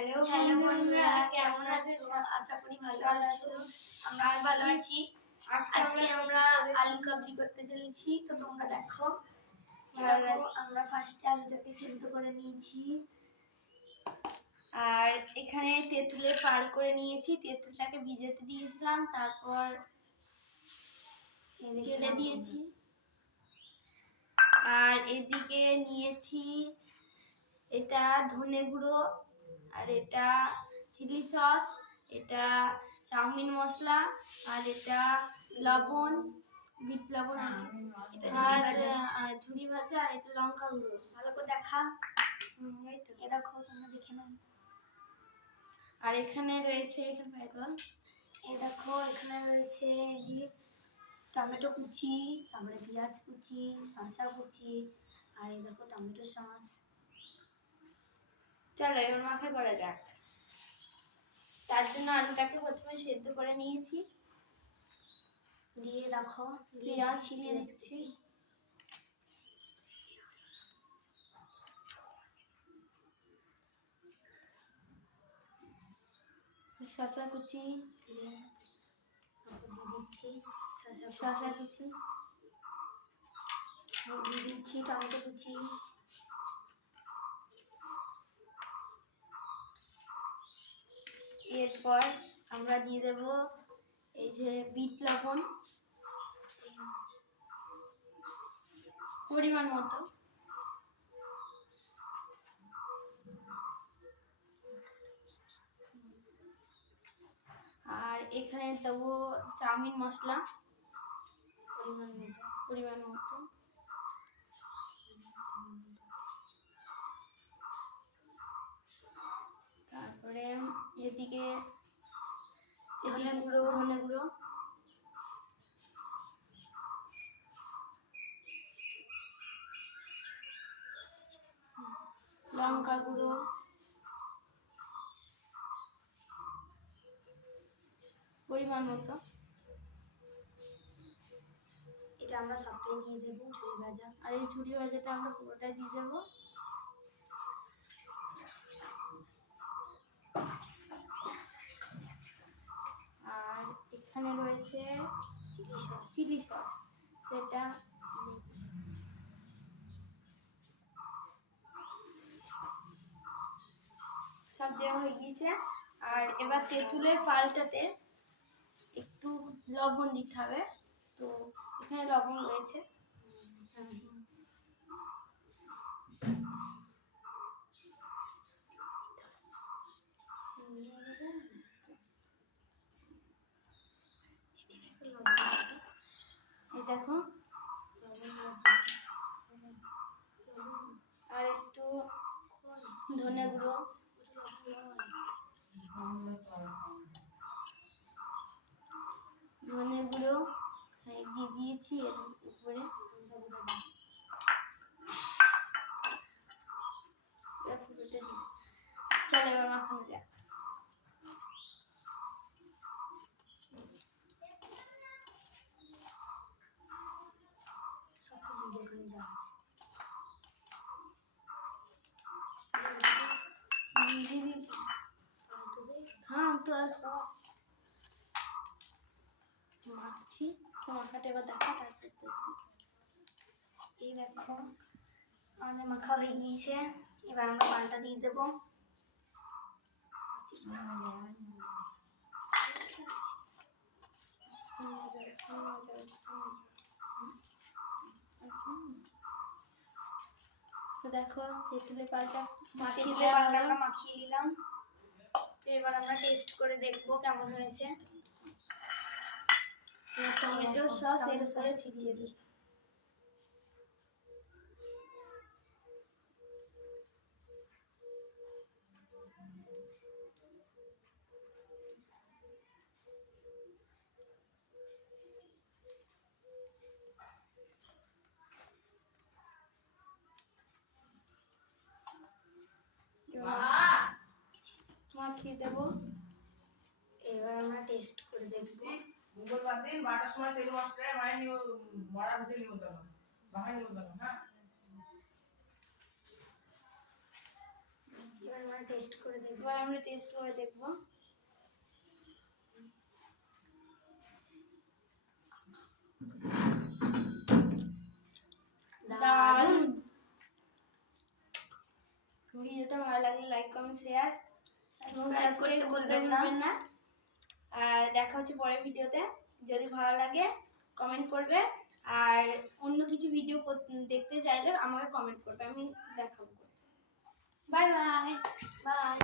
Hello বন্ধুরা, কেমন আছো? আশা করি ভালো আছো। আমরা ভালো আছি। আজকে আমরা আলু কাবলি করতে চলেছি, তো তোমরা দেখো। আমরা ফার্স্টে আলুটাকে সিদ্ধ করে নিয়েছি, আর এখানে তেঁতুলের পাল করে নিয়েছি। তেঁতুলটাকে ভিজাতে দিয়েছিলাম, তারপর ঢেলে দিয়েছি। আর এদিকে নিয়েছি এটা ধনে গুঁড়ো, আর এটা চিলি সস, এটা চাউমিন মশলা, আর এটা লবণ, বিট লবণ, আর ঝুড়ি ভাজা, আর এটা লঙ্কা গুঁড়ো। ভালো করে দেখা। এ দেখো, তোমরা দেখে নাও। আর এখানে রয়েছে এই দেখো, এখানে রয়েছে টমেটো কুচি, তারপরে পেঁয়াজ কুচি, শসা কুচি, আর এই দেখো টমেটো সস। চলো এবার মাখা করা যাক। তার জন্য আলুটাকে প্রথমে সেদ্ধ করে নিয়েছি, দিয়ে দেখো পেঁয়াজ ছিঁড়িয়ে দিচ্ছি, শসা কুচি, দিয়ে দিচ্ছি শসা কুচি, দিয়ে দিচ্ছি টমেটো কুচি, এরপর আমরা দিয়ে দেব এই যে বিট লবণ পরিমাণ মতো, আর এখানে দেবো চাউমিন মশলা পরিমাণ মতো, তারপরে এদিকে ধনে গুঁড়ো, লঙ্কা গুঁড়ো, পরিমাণ মতো। এটা আমরা সবটাই দিয়ে দেবো, ঝুড়ি ভাজা। আর এই ঝুড়ি ভাজাটা আমরা পুরোটাই দিয়ে দেবো। আর এখানে রয়েছে চিলি সস, যেটা সব দেওয়া হয়ে গিয়েছে। আর এবার তেঁতুলের পালটাতে একটু লবণ দিতে হবে, তো এখানে লবণ রয়েছে। এই দেখো, আর একটু ধনে গুঁড়ো, দিয়ে দিয়েছি এর উপরে। চলো এবার মাখানো যাক। মাখছি, মাখাটা এবার দেখা। এই দেখো, আমাদের মাখা হয়ে গিয়েছে। এবার আমরা পালটা দিয়ে দেবো। তো দেখো তেঁতুলের পালটা মাখিয়ে নিলাম। তো এবার আমরা টেস্ট করে দেখবো কেমন হয়েছে। টমেটো সস এর উপরে ছিটিয়ে দিই। মাখিয়ে দেবো। এবার আমরা টেস্ট করে দেখবো। মঙ্গলবার দিন 12টার সময় তেল মশলা মায়ের মরা ভুজে নিমন্ত্রণ, বাহার নিমন্ত্রণ। হ্যাঁ, এবার আমরা আমরা টেস্ট করে দেখবো। এবার আমরা টেস্ট করে দেখবো। দারুণ। ভিডিওটা ভালো লাগলে লাইক কমেন্ট শেয়ার এবং সাবস্ক্রাইব করতে ভুলবেন না। আর দেখা হচ্ছে পরের ভিডিওতে। যদি ভালো লাগে কমেন্ট করবে, আর অন্য কিছু ভিডিও দেখতে চাইলে আমাকে কমেন্ট করবে, আমি দেখাবো। Bye bye. বাই।